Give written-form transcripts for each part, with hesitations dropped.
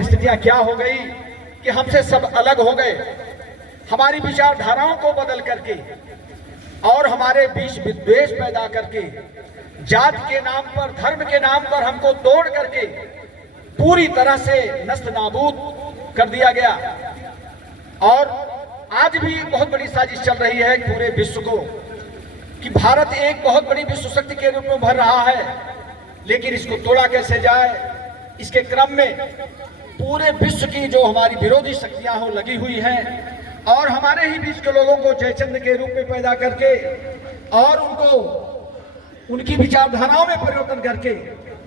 परिस्थितियां क्या हो गई कि हमसे सब अलग हो गए, हमारी विचारधाराओं को बदल करके और हमारे बीच विद्वेष पैदा करके, जात के नाम पर, धर्म के नाम पर हमको तोड़ करके पूरी तरह से नष्ट नाबूद कर दिया गया। और आज भी बहुत बड़ी साजिश चल रही है पूरे विश्व को कि भारत एक बहुत बड़ी विश्व शक्ति के रूप में उभर रहा है, लेकिन इसको तोड़ा कैसे जाए, इसके क्रम में पूरे विश्व की जो हमारी विरोधी शक्तियां हो लगी हुई हैं और हमारे ही बीच के लोगों को जयचंद के रूप में पैदा करके और उनको उनकी विचारधाराओं में परिवर्तन करके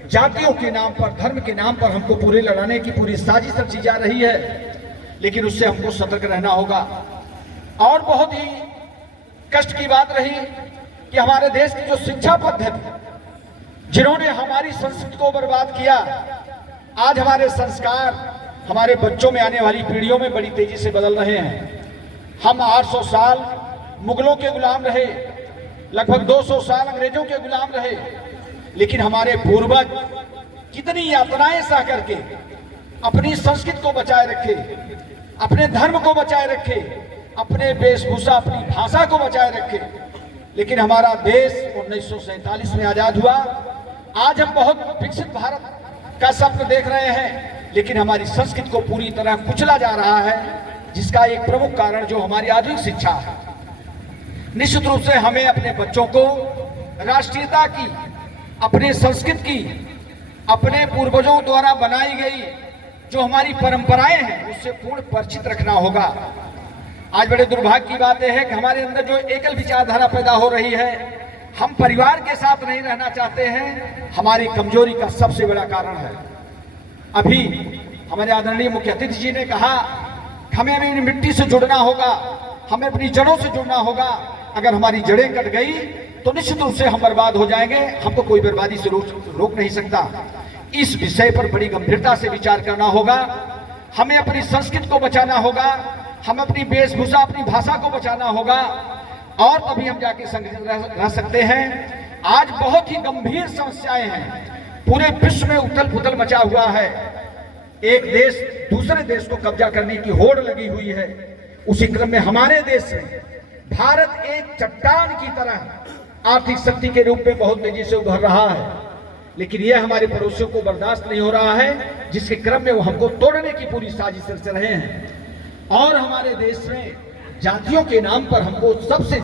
जातियों के नाम पर, धर्म के नाम पर हमको पूरे लड़ाने की पूरी साजिश रची जा रही है। लेकिन उससे हमको सतर्क रहना होगा। और बहुत ही कष्ट की बात रही कि हमारे देश की जो शिक्षा पद्धति, जिन्होंने हमारी संस्कृति को बर्बाद किया, आज हमारे संस्कार हमारे बच्चों में, आने वाली पीढ़ियों में बड़ी तेजी से बदल रहे हैं। हम 800 साल मुगलों के गुलाम रहे, लगभग 200 साल अंग्रेजों के गुलाम रहे, लेकिन हमारे पूर्वज कितनी यातनाएं सह करके अपनी संस्कृति को बचाए रखे, अपने धर्म को बचाए रखे, अपने वेशभूषा, अपनी भाषा को बचाए रखे। लेकिन हमारा देश 1947 में आजाद हुआ। आज हम बहुत विकसित भारत का स्वप्न देख रहे हैं, लेकिन हमारी संस्कृति को पूरी तरह कुचला जा रहा है, जिसका एक प्रमुख कारण जो हमारी आधुनिक शिक्षा है। निश्चित रूप से हमें अपने बच्चों को राष्ट्रीयता की, अपने संस्कृति की, अपने पूर्वजों द्वारा बनाई गई जो हमारी परंपराएं हैं उससे पूर्ण परिचित रखना होगा। आज बड़े दुर्भाग्य की बात यह है कि हमारे अंदर जो एकल विचारधारा पैदा हो रही है, हम परिवार के साथ नहीं रहना चाहते हैं, हमारी कमजोरी का सबसे बड़ा कारण है। अभी हमारे आदरणीय मुख्य अतिथि जी ने कहा हमें अपनी मिट्टी से जुड़ना होगा, हमें अपनी जड़ों से जुड़ना होगा। अगर हमारी जड़ें कट गई तो निश्चित रूप से हम बर्बाद हो जाएंगे, हमको कोई बर्बादी से रोक नहीं सकता। इस विषय पर बड़ी गंभीरता से विचार करना होगा। हमें अपनी संस्कृति को बचाना होगा, हम अपनी वेशभूषा, अपनी भाषा को बचाना होगा, और तभी हम जाके संगठित रह सकते हैं। आज बहुत ही गंभीर समस्याएं हैं, पूरे विश्व में उथल पुथल मचा हुआ है। एक देश दूसरे देश को कब्जा करने की होड़ लगी हुई है। उसी क्रम में हमारे देश में भारत एक चट्टान की तरह आर्थिक शक्ति के रूप में बहुत तेजी से उभर रहा है, लेकिन यह हमारे पड़ोसियों को बर्दाश्त नहीं हो रहा है, जिसके क्रम में वो हमको तोड़ने की पूरी साजिश रच रहे हैं। और हमारे देश में जातियों के नाम पर हमको सबसे